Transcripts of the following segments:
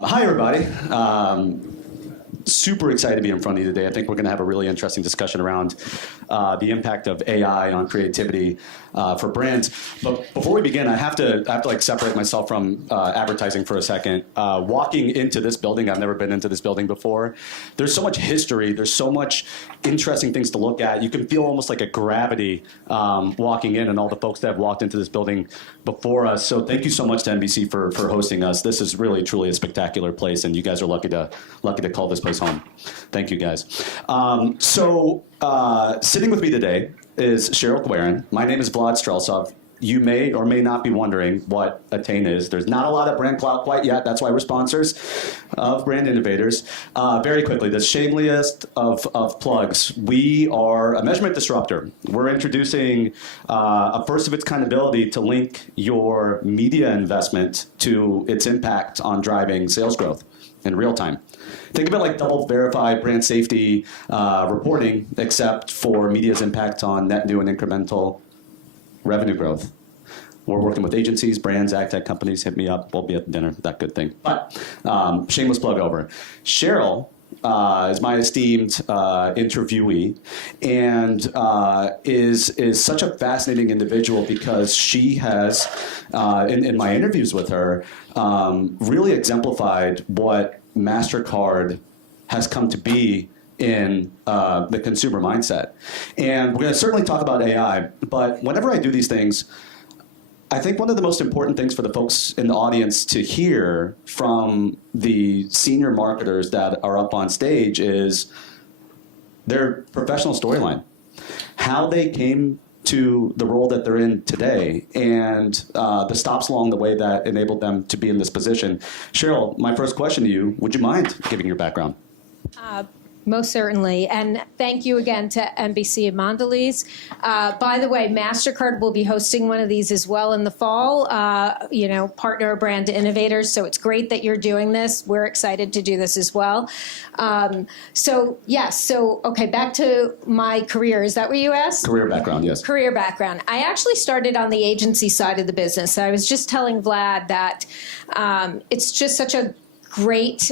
Hi, everybody. Super excited to be in front of you today. I think we're going to have a really interesting discussion around the impact of AI on creativity for brands. But before we begin, I have to like separate myself from advertising for a second. Walking into this building, I've never been into this building before. There's so much history. There's so much interesting things to look at. You can feel almost like a gravity walking in, and all the folks that have walked into this building before us. So thank you so much to NBC for hosting us. This is really truly a spectacular place, and you guys are lucky to call this place home. Thank you, guys. Sitting with me today is Cheryl Guerin. My name is Vlad Strelsov. You may or may not be wondering what Attain is. There's not a lot of brand clout quite yet. That's why we're sponsors of Brand Innovators. Very quickly, the shamelessest of plugs. We are a measurement disruptor. We're introducing a first-of-its-kind ability to link your media investment to its impact on driving sales growth in real time. Think of it like double verified brand safety reporting, except for media's impact on net new and incremental revenue growth. We're working with agencies, brands, ad tech companies. Hit me up. We'll be at dinner. That good thing. But shameless plug over. Cheryl is my esteemed interviewee, and is such a fascinating individual because she has, in my interviews with her, really exemplified what Mastercard has come to be in the consumer mindset. And we're going to certainly talk about AI, but whenever I do these things, I think one of the most important things for the folks in the audience to hear from the senior marketers that are up on stage is their professional storyline, how they came to the role that they're in today, and the stops along the way that enabled them to be in this position. Cheryl, my first question to you, would you mind giving your background? Most certainly. And thank you again to NBC and Mondelēz. By the way, Mastercard will be hosting one of these as well in the fall, partner of Brand Innovators. So it's great that you're doing this. We're excited to do this as well. Okay, back to my career. Is that what you asked? Career background, yes. Career background. I actually started on the agency side of the business. I was just telling Vlad that it's just such a great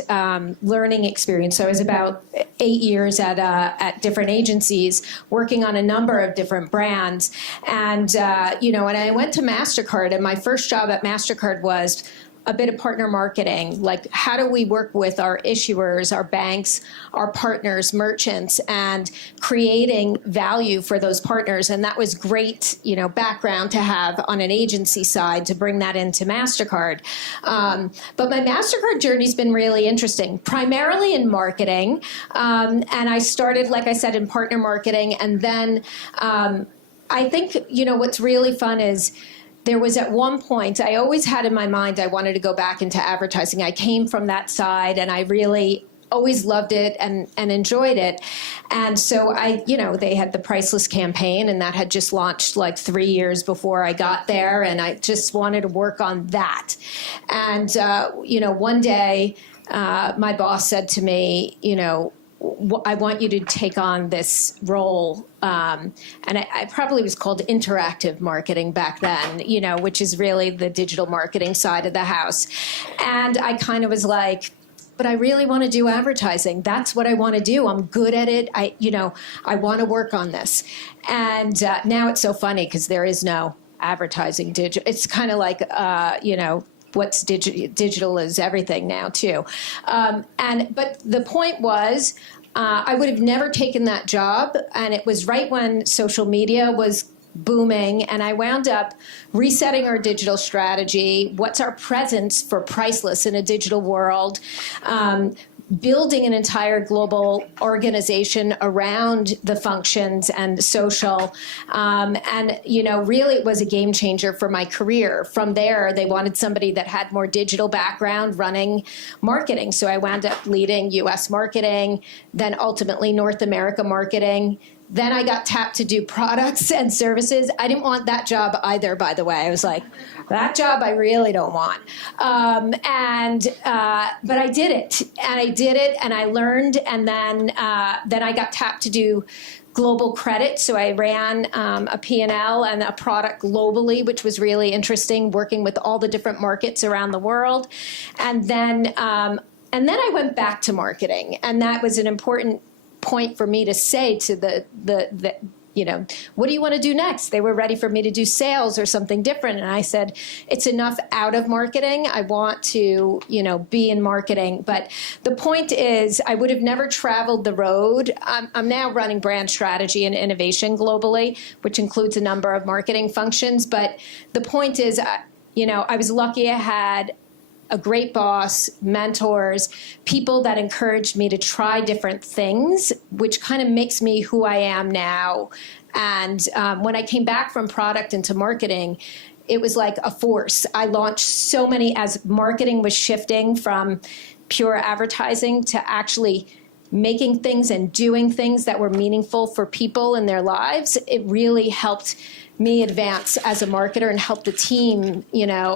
learning experience. So I was about 8 years at different agencies, working on a number of different brands. And, when I went to Mastercard, and my first job at Mastercard was a bit of partner marketing, like how do we work with our issuers, our banks, our partners, merchants, and creating value for those partners. And that was great, background to have on an agency side to bring that into Mastercard. But my Mastercard journey's been really interesting, primarily in marketing. And I started, like I said, in partner marketing. And then I think, what's really fun is there was at one point, I always had in my mind I wanted to go back into advertising. I came from that side, and I really always loved it and enjoyed it. And so they had the Priceless campaign, and that had just launched like 3 years before I got there, and I just wanted to work on that. And, one day my boss said to me, I want you to take on this role. And I probably was called interactive marketing back then, which is really the digital marketing side of the house. And I kind of was like, but I really want to do advertising. That's what I want to do. I'm good at it. I want to work on this. And now it's so funny because there is no advertising digital. It's kind of like, what's digital is everything now too. But the point was, I would have never taken that job, and it was right when social media was booming, and I wound up resetting our digital strategy. What's our presence for Priceless in a digital world? Building an entire global organization around the functions and social. Really it was a game changer for my career. From there, they wanted somebody that had more digital background running marketing. So I wound up leading US marketing, then ultimately North America marketing. Then I got tapped to do products and services. I didn't want that job either, by the way. I was like, that job I really don't want. But I did it, and I learned, and then I got tapped to do global credit. So I ran a P&L and a product globally, which was really interesting, working with all the different markets around the world. And then I went back to marketing. And that was an important point for me to say to the what do you want to do next? They were ready for me to do sales or something different. And I said, it's enough out of marketing. I want to, be in marketing. But the point is, I would have never traveled the road. I'm now running brand strategy and innovation globally, which includes a number of marketing functions. But the point is, I was lucky I had a great boss, mentors, people that encouraged me to try different things, which kind of makes me who I am now. And when I came back from product into marketing, it was like a force. I launched so many, as marketing was shifting from pure advertising to actually making things and doing things that were meaningful for people in their lives. It really helped me advance as a marketer and help the team,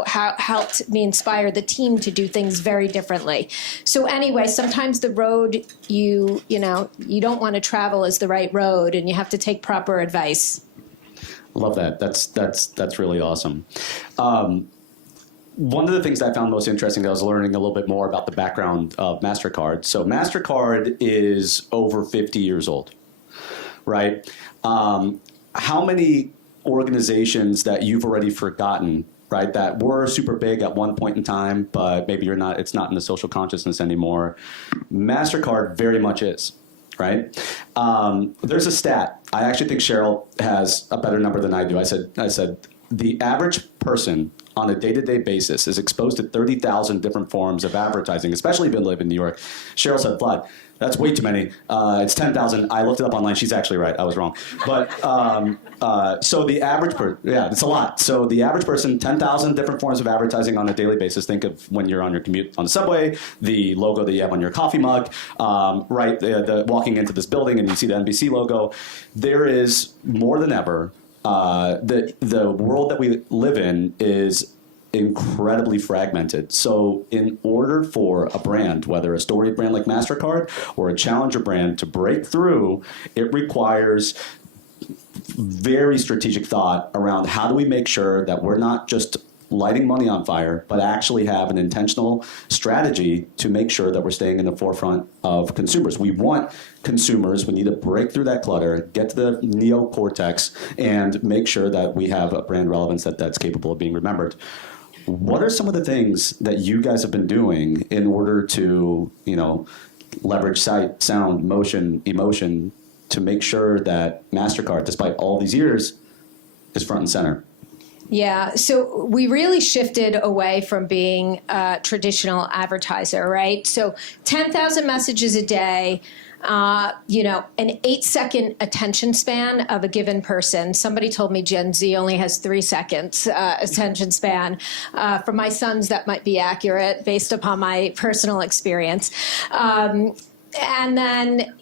helped me inspire the team to do things very differently. So anyway, sometimes the road you don't want to travel is the right road, and you have to take proper advice. Love that. That's really awesome. One of the things that I found most interesting, I was learning a little bit more about the background of Mastercard. So Mastercard is over 50 years old, right? How many organizations that you've already forgotten, right, that were super big at one point in time, but maybe it's not in the social consciousness anymore. Mastercard very much is, right? There's a stat. I actually think Cheryl has a better number than I do. I said the average person on a day-to-day basis is exposed to 30,000 different forms of advertising, especially if you live in New York. Cheryl said, Vlad, that's way too many. It's 10,000. I looked it up online. She's actually right. I was wrong. But so the average person, it's a lot. So the average person, 10,000 different forms of advertising on a daily basis. Think of when you're on your commute on the subway, the logo that you have on your coffee mug, right? The walking into this building and you see the NBC logo. There is more than ever. The world that we live in is incredibly fragmented. So in order for a brand, whether a storied brand like Mastercard or a challenger brand, to break through, it requires very strategic thought around how do we make sure that we're not just lighting money on fire, but actually have an intentional strategy to make sure that we're staying in the forefront of consumers. We want consumers, we need to break through that clutter, get to the neocortex, and make sure that we have a brand relevance that's capable of being remembered. What are some of the things that you guys have been doing in order to, leverage sight, sound, motion, emotion to make sure that Mastercard, despite all these years, is front and center? Yeah, so we really shifted away from being a traditional advertiser, right? So 10,000 messages a day, an 8-second attention span of a given person. Somebody told me Gen Z only has 3 seconds attention span. For my sons, that might be accurate based upon my personal experience. And then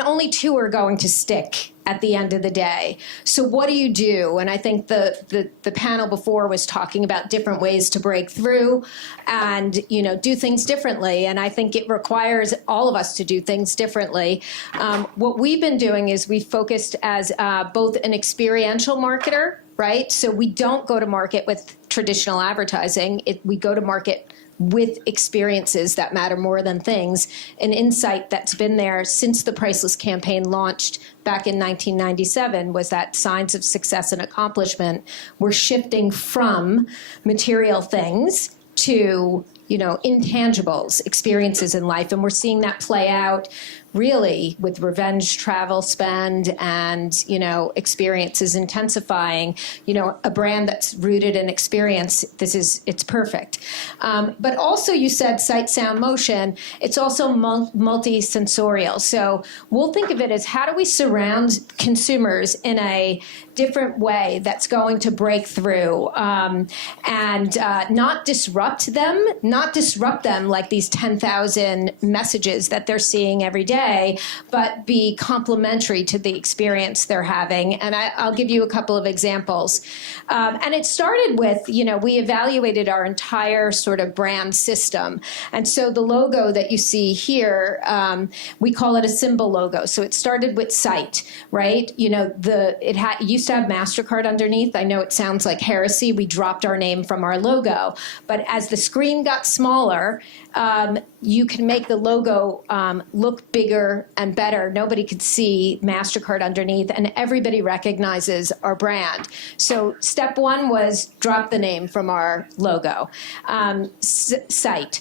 only 2 are going to stick at the end of the day. So what do you do? And I think the panel before was talking about different ways to break through and, do things differently. And I think it requires all of us to do things differently. What we've been doing is we've focused as both an experiential marketer, right? So we don't go to market with traditional advertising. We go to market with experiences that matter more than things. An insight that's been there since the Priceless campaign launched back in 1997 was that signs of success and accomplishment were shifting from material things to, intangibles, experiences in life. And we're seeing that play out really with revenge travel spend and, experiences intensifying, a brand that's rooted in experience, it's perfect. But also you said sight, sound, motion, it's also multi-sensorial. So we'll think of it as how do we surround consumers in a different way that's going to break through and not disrupt them like these 10,000 messages that they're seeing every day. cliche, but be complementary to the experience they're having. And I'll give you a couple of examples. And it started with, we evaluated our entire sort of brand system. And so the logo that you see here, we call it a symbol logo. So it started with sight, right? It used to have Mastercard underneath. I know it sounds like heresy. We dropped our name from our logo. But as the screen got smaller, you can make the logo look bigger and better. Nobody could see Mastercard underneath, and everybody recognizes our brand. So step one was drop the name from our logo. Sight.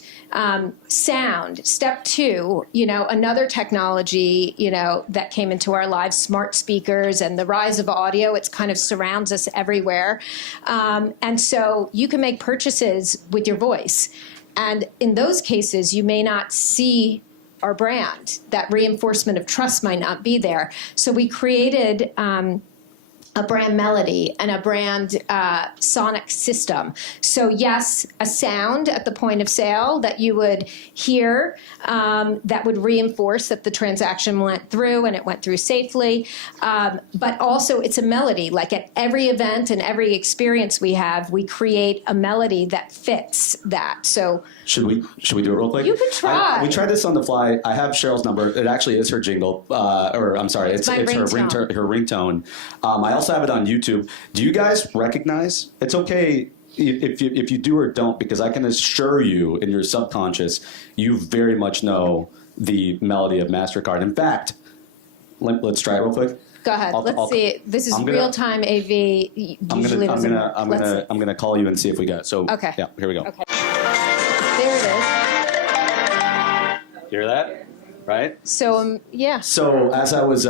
Sound. Step two, another technology, that came into our lives, smart speakers and the rise of audio. It kind of surrounds us everywhere. And so you can make purchases with your voice. And in those cases, you may not see our brand. That reinforcement of trust might not be there. So we created a brand melody and a brand sonic system. So yes, a sound at the point of sale that you would hear that would reinforce that the transaction went through and it went through safely. But also it's a melody. Like at every event and every experience we have, we create a melody that fits that. So should we do it real quick? You can try. We tried this on the fly. I have Cheryl's number. It actually is her jingle, or I'm sorry, it's her ringtone. I also have it on YouTube. Do you guys recognize? It's okay if you do or don't, because I can assure you in your subconscious, you very much know the melody of Mastercard. In fact, let's try it real quick. Go ahead. Let's see. This is real-time AV. I'm gonna call you and see if we got it. So okay. Yeah, here we go. Okay. There it is. Hear that? Right? So yeah. So as I was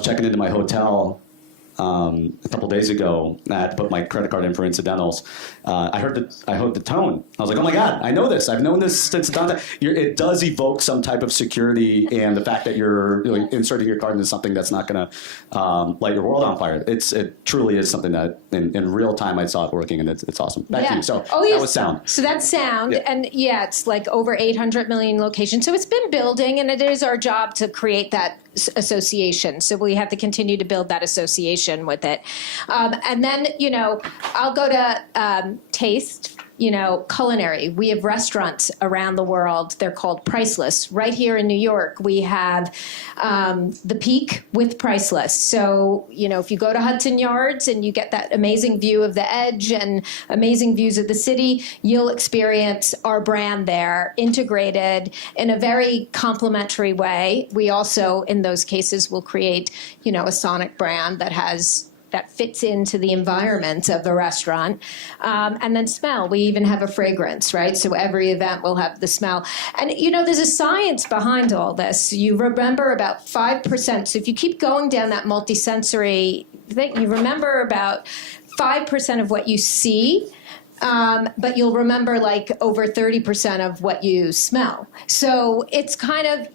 checking into my hotel a couple days ago, I had to put my credit card in for incidentals. I heard the tone. I was like, oh my God, I know this. I've known this since the time. It does evoke some type of security, and the fact that you're inserting your card into something that's not going to light your world on fire. It truly is something that in real time I saw it working, and it's awesome. Back to you. So that was sound. So that's sound, and it's like over 800 million locations. So it's been building, and it is our job to create that association. So we have to continue to build that association with it. And then, I'll go to taste, culinary. We have restaurants around the world. They're called Priceless. Right here in New York, we have the Peak with Priceless. So, if you go to Hudson Yards and you get that amazing view of the edge and amazing views of the city, you'll experience our brand there integrated in a very complementary way. We also, in those cases, will create, a sonic brand that fits into the environment of the restaurant. And then smell. We even have a fragrance, right? So every event will have the smell. And, there's a science behind all this. You remember about 5%. So if you keep going down that multisensory thing, you remember about 5% of what you see. But you'll remember like over 30% of what you smell. So it's kind of,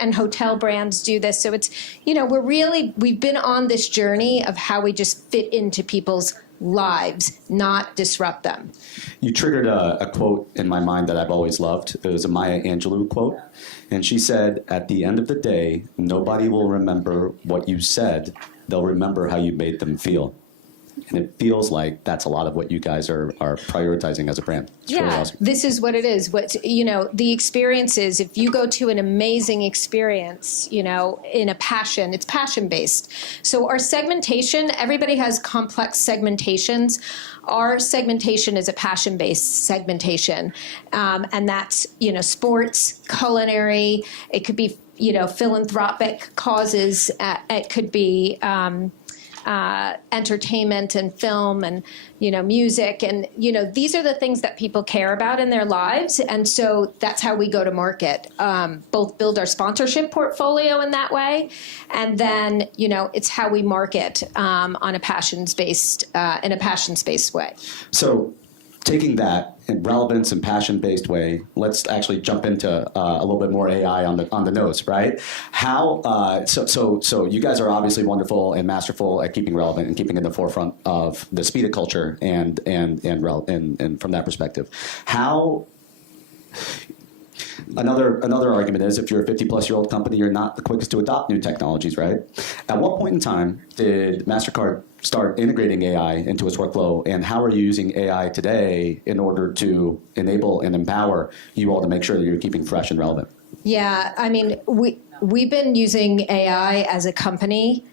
and hotel brands do this. So it's, we've been on this journey of how we just fit into people's lives, not disrupt them. You triggered a quote in my mind that I've always loved. It was a Maya Angelou quote. And she said, at the end of the day, nobody will remember what you said. They'll remember how you made them feel. And it feels like that's a lot of what you guys are prioritizing as a brand. It's really awesome. This is what it is. The experiences, if you go to an amazing experience, in a passion, it's passion-based. So our segmentation, everybody has complex segmentations. Our segmentation is a passion-based segmentation. And that's, sports, culinary, it could be, philanthropic causes, it could be entertainment and film and music, and these are the things that people care about in their lives, and so that's how we go to market. Both build our sponsorship portfolio in that way, and then it's how we market on a passions-based in a passions-based way. So taking that in relevance and passion-based way, let's actually jump into a little bit more AI on the nose, right? How so you guys are obviously wonderful and masterful at keeping relevant and keeping in the forefront of the speed of culture and from that perspective, how Another argument is if you're a 50-plus-year-old company, you're not the quickest to adopt new technologies, right? At what point in time did Mastercard start integrating AI into its workflow, and how are you using AI today in order to enable and empower you all to make sure that you're keeping fresh and relevant? Yeah, I mean, we've been using AI as a company,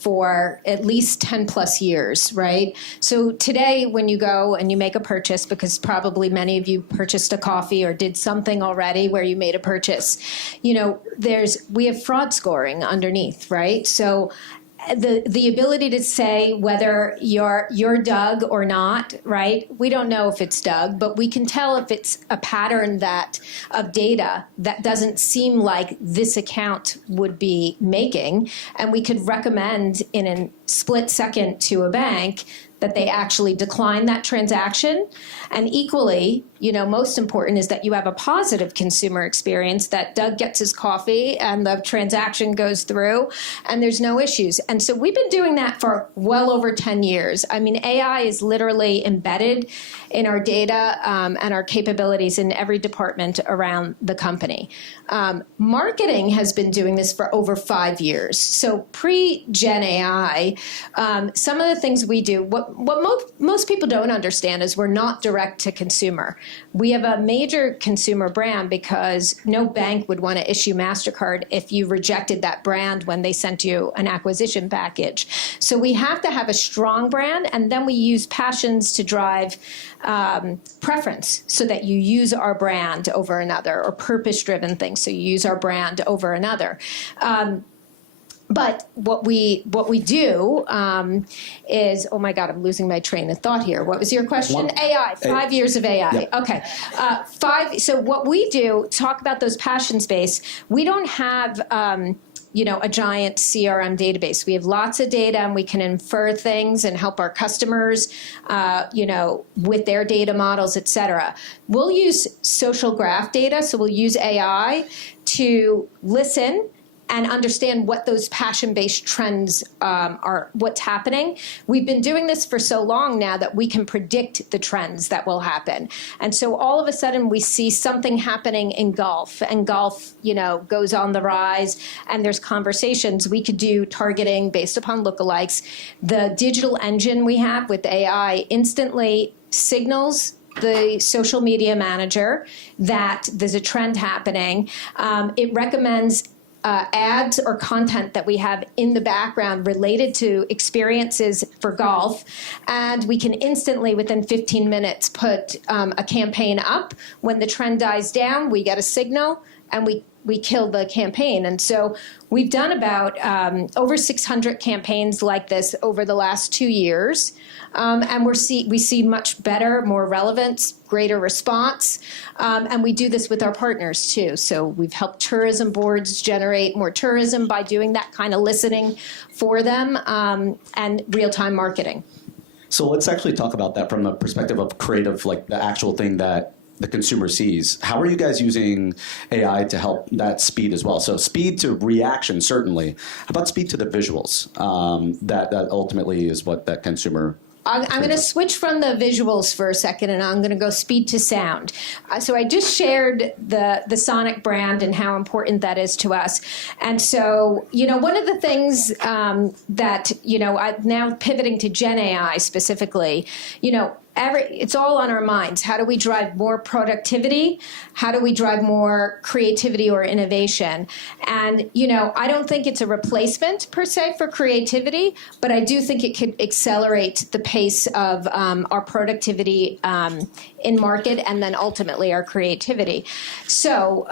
for at least 10 plus years, right? So today when you go and you make a purchase, because probably many of you purchased a coffee or did something already where you made a purchase, we have fraud scoring underneath, right? So the ability to say whether you're Doug or not, right? We don't know if it's Doug, but we can tell if it's a pattern of data that doesn't seem like this account would be making, and we could recommend in a split second to a bank that they actually decline that transaction. And equally, most important is that you have a positive consumer experience, that Doug gets his coffee and the transaction goes through and there's no issues. And so we've been doing that for well over 10 years. I mean, AI is literally embedded in our data and our capabilities in every department around the company. Marketing has been doing this for over 5 years. So pre-Gen AI, some of the things we do, what most people don't understand is we're not direct to consumer. We have a major consumer brand because no bank would want to issue Mastercard if you rejected that brand when they sent you an acquisition package. So we have to have a strong brand, and then we use passions to drive preference so that you use our brand over another, or purpose-driven things, so you use our brand over another. But what we do is, oh my God, I'm losing my train of thought here. What was your question? AI, 5 years of AI. Yeah. Okay. So what we do, talk about those passion space, we don't have a giant CRM database. We have lots of data, and we can infer things and help our customers, with their data models, et cetera. We'll use social graph data, so we'll use AI to listen and understand what those passion-based trends are, what's happening. We've been doing this for so long now that we can predict the trends that will happen. And so all of a sudden we see something happening in golf, and golf, goes on the rise, and there's conversations. We could do targeting based upon lookalikes. The digital engine we have with AI instantly signals the social media manager that there's a trend happening. It recommends ads or content that we have in the background related to experiences for golf, and we can instantly, within 15 minutes, put a campaign up. When the trend dies down, we get a signal, and we kill the campaign. And so we've done about over 600 campaigns like this over the last 2 years. And we see much better, more relevance, greater response. And we do this with our partners, too. So we've helped tourism boards generate more tourism by doing that kind of listening for them, and real-time marketing. So let's actually talk about that from a perspective of creative, like the actual thing that the consumer sees. How are you guys using AI to help that speed as well? So speed to reaction, certainly. How about speed to the visuals? That ultimately is what that consumer... I'm going to switch from the visuals for a second, and I'm going to go speed to sound. So I just shared the Sonic brand and how important that is to us. And so, one of the things that, I'm now pivoting to Gen AI specifically, it's all on our minds. How do we drive more productivity? How do we drive more creativity or innovation? And, I don't think it's a replacement per se for creativity, but I do think it could accelerate the pace of our productivity in market, and then ultimately our creativity. So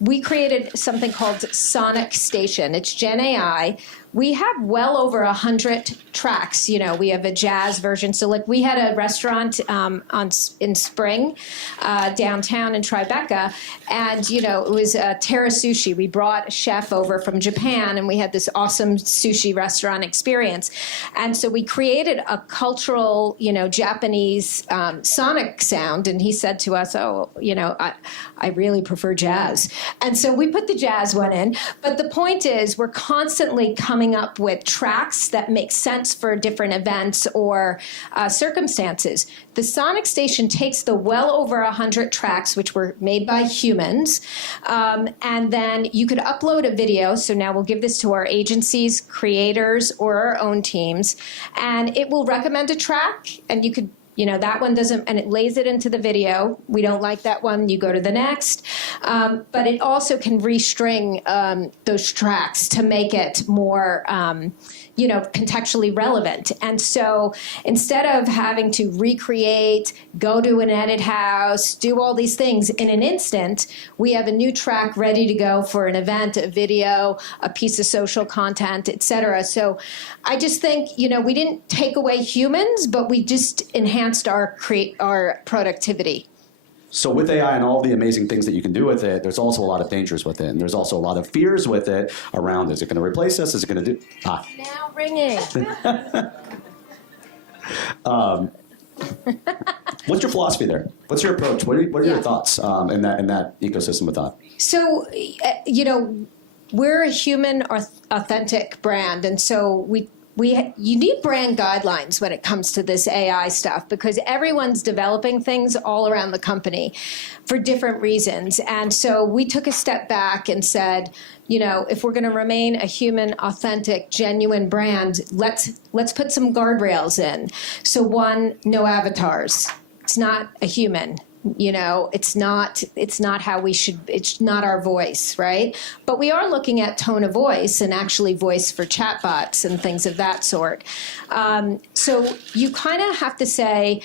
we created something called Sonic Station. It's Gen AI. We have well over 100 tracks. We have a jazz version. So like we had a restaurant in Spring, downtown in Tribeca, and it was Terra Sushi. We brought a chef over from Japan, and we had this awesome sushi restaurant experience. And so we created a cultural, Japanese sonic sound, and he said to us, I really prefer jazz. And so we put the jazz one in. But the point is, we're constantly coming coming up with tracks that make sense for different events or circumstances. The Sonic Station takes the well over 100 tracks, which were made by humans, and then you could upload a video. So now we'll give this to our agencies, creators, or our own teams, and it will recommend a track, and you could, that one doesn't, and it lays it into the video. We don't like that one, you go to the next. But it also can restring those tracks to make it more, contextually relevant. And so instead of having to recreate, go to an edit house, do all these things in an instant, we have a new track ready to go for an event, a video, a piece of social content, et cetera. So I just think, we didn't take away humans, but we just enhanced our productivity. So with AI and all the amazing things that you can do with it, there's also a lot of dangers with it. And there's also a lot of fears with it around, is it going to replace us? Is it going to do... Now ringing. What's your philosophy there? What's your approach? What are your thoughts in that ecosystem of thought? So, we're a human, authentic brand. And so you need brand guidelines when it comes to this AI stuff, because everyone's developing things all around the company for different reasons. And so we took a step back and said, if we're going to remain a human, authentic, genuine brand, let's put some guardrails in. So one, no avatars. It's not a human. It's not how we should, it's not our voice, right? But we are looking at tone of voice and actually voice for chatbots and things of that sort. So you kind of have to say,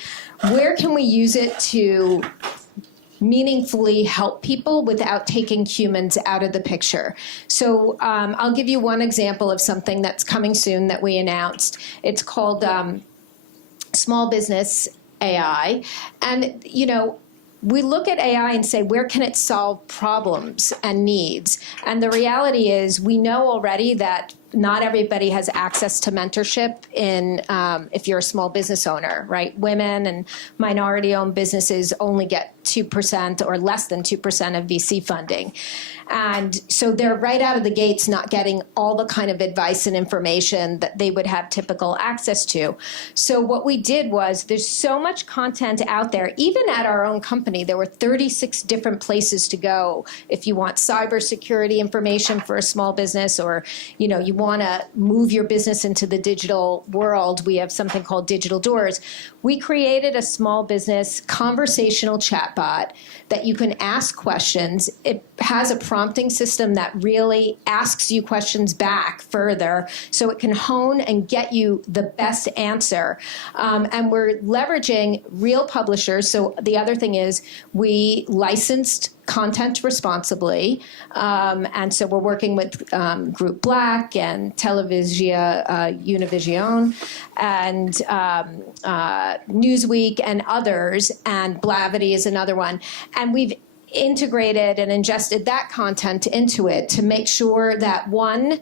where can we use it to meaningfully help people without taking humans out of the picture? So I'll give you one example of something that's coming soon that we announced. It's called Small Business AI. And, we look at AI and say, where can it solve problems and needs? And the reality is, we know already that not everybody has access to mentorship if you're a small business owner, right? Women and minority-owned businesses only get 2% or less than 2% of VC funding. And so they're right out of the gates not getting all the kind of advice and information that they would have typical access to. So what we did was, there's so much content out there. Even at our own company, there were 36 different places to go. If you want cybersecurity information for a small business, or you want to move your business into the digital world, we have something called Digital Doors. We created a small business conversational chatbot that you can ask questions. It has a prompting system that really asks you questions back further, so it can hone and get you the best answer. And we're leveraging real publishers. So the other thing is, we licensed content responsibly. And so we're working with Group Black and Televisia Univision and Newsweek and others, and Blavity is another one. And we've integrated and ingested that content into it to make sure that, one,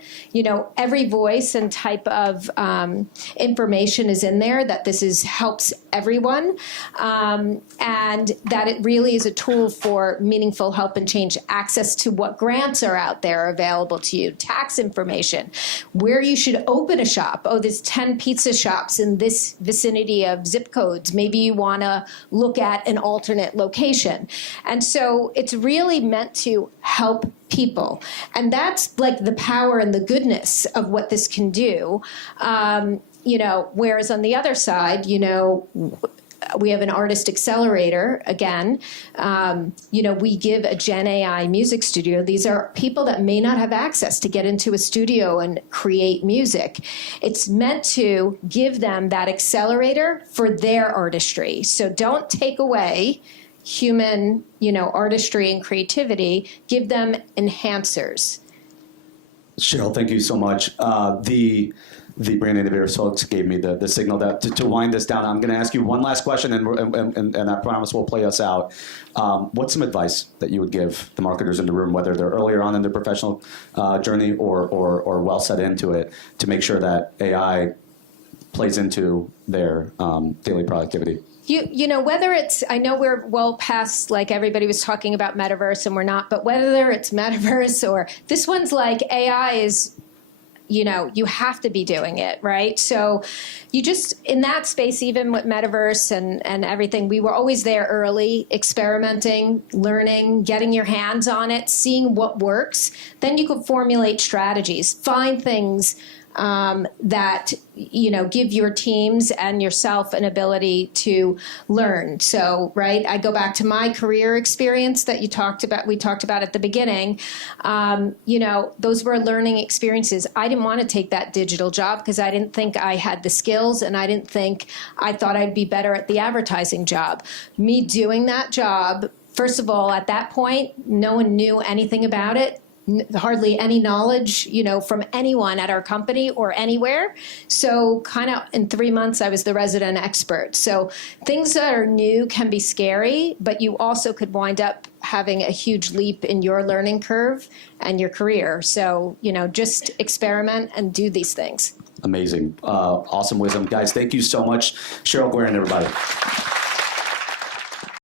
every voice and type of information is in there, that this helps everyone, and that it really is a tool for meaningful help and change, access to what grants are out there available to you, tax information, where you should open a shop. Oh, there's 10 pizza shops in this vicinity of zip codes. Maybe you want to look at an alternate location. And so it's really meant to help people. And that's like the power and the goodness of what this can do. Whereas on the other side, we have an artist accelerator again. We give a Gen AI music studio. These are people that may not have access to get into a studio and create music. It's meant to give them that accelerator for their artistry. So don't take away human, artistry and creativity. Give them enhancers. Cheryl, thank you so much. The Brand Innovators folks gave me the signal that to wind this down. I'm going to ask you one last question, and I promise we'll play us out. What's some advice that you would give the marketers in the room, whether they're earlier on in their professional journey or well set into it, to make sure that AI plays into their daily productivity? Whether it's, I know we're well past, like everybody was talking about metaverse and we're not, but whether it's metaverse or this one's like AI is you have to be doing it, right? So you just, in that space, even with Metaverse and everything, we were always there early, experimenting, learning, getting your hands on it, seeing what works. Then you could formulate strategies, find things that give your teams and yourself an ability to learn. So, right, I go back to my career experience that we talked about at the beginning. Those were learning experiences. I didn't want to take that digital job because I didn't think I had the skills, and I thought I'd be better at the advertising job. Me doing that job, first of all, at that point, no one knew anything about it. Hardly any knowledge, from anyone at our company or anywhere. So kind of in 3 months, I was the resident expert. So things that are new can be scary, but you also could wind up having a huge leap in your learning curve and your career. So, just experiment and do these things. Amazing. Awesome wisdom. Guys, thank you so much. Cheryl, Guerin, everybody.